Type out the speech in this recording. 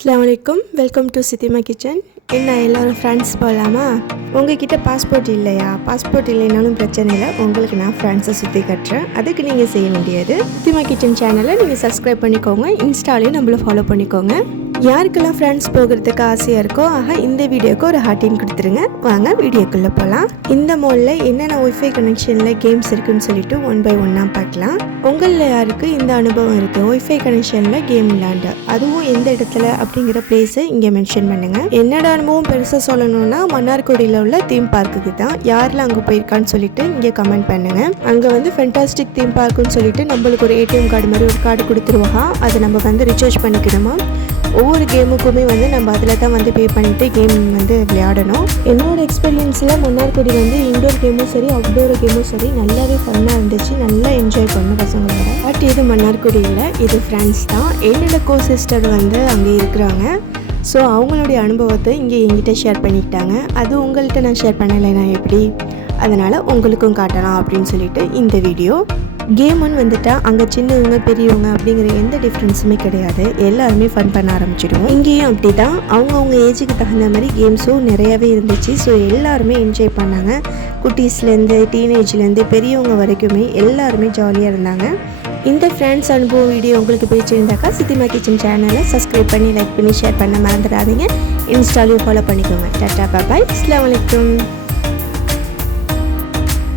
அஸ்ஸலாமுஅலைக்கும் welcome to சித்திமா kitchen. என்ன எல்லோரும் friends போகலாமா? உங்ககிட்ட பாஸ்போர்ட் இல்லையா? பாஸ்போர்ட் இல்லைனாலும் பிரச்சனை இல்லை, உங்களுக்கு நான் ஃப்ரெண்ட்ஸை சுற்றி கட்டுறேன். அதுக்கு நீங்கள் செய்ய வேண்டியது சித்திமா கிச்சன் சேனலை நீங்கள் சப்ஸ்கிரைப் பண்ணிக்கோங்க, இன்ஸ்டாலையும் நம்மளை ஃபாலோ பண்ணிக்கோங்க. யாருக்கெல்லாம் ஃப்ரெண்ட்ஸ் போகிறதுக்கு ஆசையாக இருக்கோ இந்த வீடியோக்கு ஒரு ஹார்ட்டின் கொடுத்துருங்க. வாங்க வீடியோக்குள்ளே போகலாம். இந்த மாலில் என்னென்ன ஒய்ஃபை கனெக்ஷனில் கேம்ஸ் இருக்குன்னு சொல்லிட்டு 1 by 1 பார்க்கலாம். உங்களில் யாருக்கு இந்த அனுபவம் இருக்குது ஒய்ஃபை கனெக்ஷனில் கேம் விளையாண்டு, அதுவும் எந்த இடத்துல அப்படிங்கிற பிளேஸை இங்கே மென்ஷன் பண்ணுங்கள். என்னோட அனுபவம் பெருசாக சொல்லணும்னா மன்னார்குடியில் உள்ள தீம் பார்க்குக்கு தான். யாரெல்லாம் அங்கே போயிருக்கான்னு சொல்லிட்டு இங்கே கமெண்ட் பண்ணுங்கள். அங்கே ஃபென்டாஸ்டிக் தீம் பார்க்குன்னு சொல்லிட்டு நம்மளுக்கு ஒரு ஏடிஎம் கார்டு மாதிரி ஒரு கார்டு கொடுத்துருவாங்க. அதை நம்ம ரீசார்ஜ் பண்ணிக்கணுமா. ஒவ்வொரு கேமுக்குமே நம்ம அதில் தான் பே பண்ணிவிட்டு கேம் விளையாடணும். என்னோட எக்ஸ்பீரியன்ஸில் மன்னார்குடி இன்டோர் கேமும் சரி அவுட்டோர் கேமும் சரி நல்லாவே ஃபன்னாக இருந்துச்சு. நல்லா என்ஜாய் பண்ணோம் பசங்களோட. பட் இது மன்னார்குடி இல்லை, இது ஃப்ரெண்ட்ஸ் தான். என்னோட கோ சிஸ்டர் அங்கே இருக்கிறாங்க. ஸோ அவங்களுடைய அனுபவத்தை இங்கே என்கிட்ட ஷேர் பண்ணிக்கிட்டாங்க. அது உங்கள்கிட்ட நான் ஷேர் பண்ணலைன்னா எப்படி? அதனால் உங்களுக்கும் காட்டலாம் அப்படின்னு சொல்லிட்டு இந்த வீடியோ. கேமுன்னு வந்துட்டால் அங்கே சின்னவங்க பெரியவங்க அப்படிங்கிற எந்த டிஃப்ரென்ஸுமே கிடையாது. எல்லாருமே ஃபன் பண்ண ஆரம்பிச்சிடுவோம். இங்கேயும் அப்படி தான் அவங்கவுங்க ஏஜுக்கு தகுந்த மாதிரி கேம்ஸும் நிறையாவே இருந்துச்சு. ஸோ எல்லாருமே என்ஜாய் பண்ணாங்க. குட்டீஸ்லேருந்து டீனேஜ்லேருந்து பெரியவங்க வரைக்குமே எல்லாருமே ஜாலியாக இருந்தாங்க. இந்த ஃப்ரெண்ட்ஸ் அனுபவ வீடியோ உங்களுக்கு பிடிச்சிருந்தாக்கா சித்திமா கிச்சன் சேனலை சப்ஸ்கிரைப் பண்ணி லைக் பண்ணி ஷேர் பண்ண மறந்துடாதீங்க. இன்ஸ்டாலையும் ஃபாலோ பண்ணிக்கோங்க. டாட்டா பாய், அஸ்ஸலாமு அலைக்கும்.